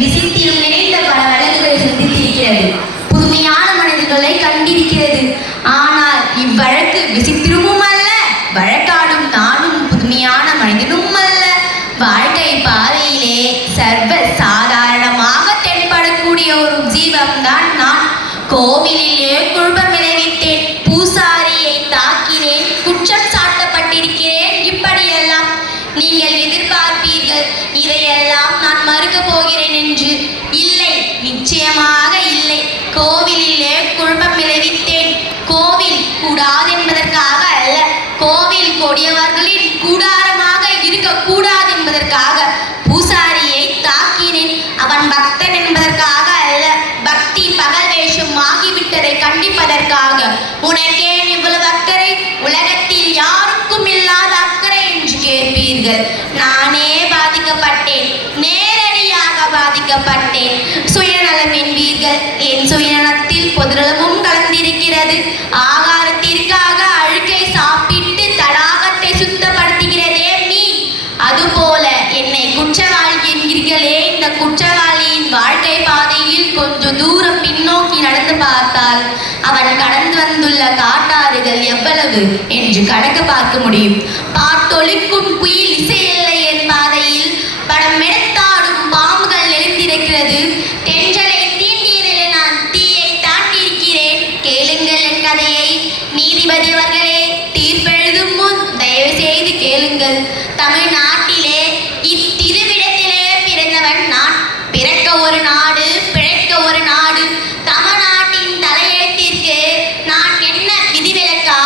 விசித்திரம் நிறைந்த பல வழக்குகளை சந்தித்திருக்கிறது. புதுமையான மனிதர்களை கண்டிருக்கிறது. ஆனால் இவ்வழக்கு விசித்திரமும் அல்ல, வழக்காடும் நானும் புதுமையான மனிதனும் அல்ல. வாழ்க்கை பாதையிலே சர்வ சாதாரணமாக தென்படக்கூடிய ஒரு ஜீவம்தான் நான். கோவிலிலே குழப்பம் விளைவித்தேன், பூசாரியை தாக்கினேன், குற்றம் சாட்டப்பட்டிருக்கிறேன். இப்படியெல்லாம் நீங்கள் எதிர்பார்ப்பீர்கள் இதையெல்லாம் நான் மறுக்கப் போகிறேன் என்று. இல்லை, நிச்சயமாக இல்லை. கோவிலிலே குழப்பம் விளைவித்தேன். கோவில் கூடாது என்பதற்காக அல்ல, கோவில் கொடியவர்களின் கூடாரமாக இருக்கக்கூடாது என்பதற்காக. பூசாரியை தாக்கினேன், அவன் பக்தன் என்பதற்காக அல்ல, பக்தி பகல் வேஷம் ஆகிவிட்டதை கண்டிப்பதற்காக. உனக்கேன் இவ்வளவு அக்கறை? உலகத்தில் யாருக்கும் இல்லாத அக்கறை என்று கேட்பீர்கள். நானே பாதிக்கப்பட்டேன், நேரடியாக பாதிக்கப்பட்டேன். சுயநலம் என்பீர்கள். என் சுயநலத்தில் பொதுநலமும் கலந்திருக்கிறது. ஆகாரத்திற்காக அழுக்கை சாப்பிட்டு தடாகத்தை சுத்தப்படுத்துகிறதே மீன், அதுபோல என்னை குற்றவாளி என்கிறீர்களே. இந்த குற்றவாளியின் வாழ்க்கை பாதையில் கொஞ்சம் தூரம் பின்னோக்கி நடந்து பார்த்தால் அவன் கடந்து வந்துள்ள காட்டாறுகள் எவ்வளவு என்று கணக்கு பார்க்க முடியும். பாட்டொலிக்கும் குயில் இசையில்லை என் பாதையில் படம் எடுத்தாடும் பாம்புகள் எழுந்திருக்கிறது. தென்றலை தீண்டியதில் நான் தீயை தாண்டியிருக்கிறேன். கேளுங்கள் என் கதையை. நீதிபதி அவர்களே, தீர்ப்பெழுதும் முன் தயவு செய்து கேளுங்கள். தமிழ்நாட்டிலே இத்திருவிடத்திலே பிறந்தவன் நான். பிறக்க ஒரு நாடு, பிழைக்க ஒரு நாடு. தமிழ்நாட்டின் தலையெழுத்திற்கு நான் என்ன விதிவிலக்கா?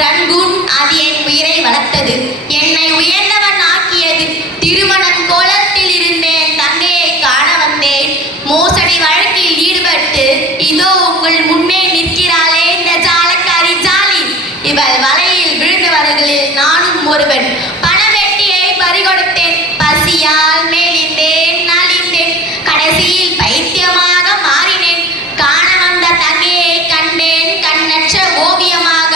ரன்கூன் அது என் உயிரை வளர்த்தது, என்னை உயர்ந்தவன் ஆக்கியது. திருமணம் கோலத்தில் இருந்தேன், தங்கையை காண வந்தேன். மோசடி வழக்கில் ஈடுபட்டு இதோ உங்கள் முன்னே நிற்கிறாளே இந்த ஜாலக்காரி ஜாலி. இவள் வலையில் விழுந்தவர்களில் நானும் ஒருவன். பணவெட்டியை பறிகொடுத்தேன், பசியால் மேலிந்தேன், நலிந்தேன், கடைசியில் பைத்தியமாக மாறினேன். காண வந்த தங்கையை கண்டேன், கண்ணற்ற ஓவியமாக,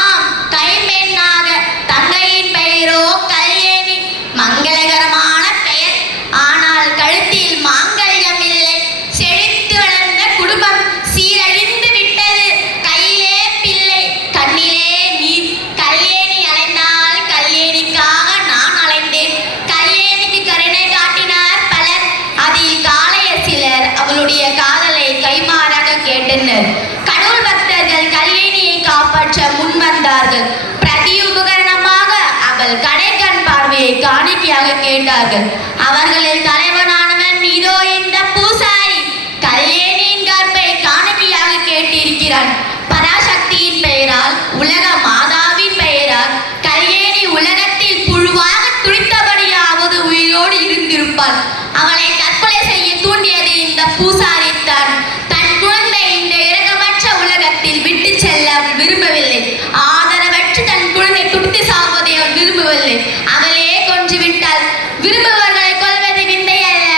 ஆம் கைம்பெண்ணாக. தங்கையின் பெயரோ கல்யாணி, மங்களகரமான பெயர். ஆனால் கழுத்தில் மாங்கல்யம் இல்லை. செழித்து வளர்ந்த குடும்பம் சீரழிந்து விட்டது. கையிலே பிள்ளை, கண்ணிலே நீர். கல்யாணி அலைந்தால் கல்யாணிக்காக நான் அலைந்தேன். கல்யாணிக்கு கருணை காட்டினார் பலர், அதில் காளைய சிலர் அவளுடைய காதலை கைமாறாக கேட்டனர். கடவுள் பக்தர்கள் கல்யாணியை காப்பாற்ற முன்வந்தார்கள். பிரதி உபகரணமாக அவள் கடைக்கண் பார்வையை காணிக்கையாக கேட்டார்கள். அவர்களில் தலைவனானவன் இதோ இந்த பூசாரி. கல்யாணியின் கற்பை காணிக்கையாக கேட்டிருக்கிறான். பராசக்தியின் பெயரால், உலக மாதாவின் பெயரால் கல்யாணி உலகத்தில் புழுவாக துடித்தபடியாவது உயிரோடு இருந்திருப்பாள். அவளை தற்கொலை செய்ய தூண்டியது இந்த பூசாரித்தான். தன் குழந்தை இந்த இரக்கமற்ற உலகத்தில் விட்டு செல்ல அவள் விரும்பவில்லை. ஆதரவற்று தன் குழந்தை துடித்து சாகுவதை அவள் விரும்பவில்லை. அவளே கொன்று விட்டாள். விரும்புவர்களை கொல்வது விந்தை அல்ல.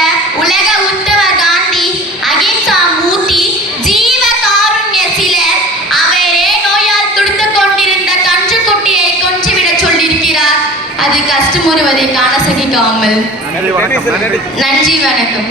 உலக உத்தமர் காந்தி, அகிம்சா மூர்த்தி, ஜீவ காருண்ய சிலர் அவரே நோயால் துடித்து கொண்டிருந்த கன்றுக்குட்டியை கொன்றுவிட சொல்லியிருக்கிறார். அது கஷ்டமுறுவதை காண சகிக்காமல். நன்றி, வணக்கம்.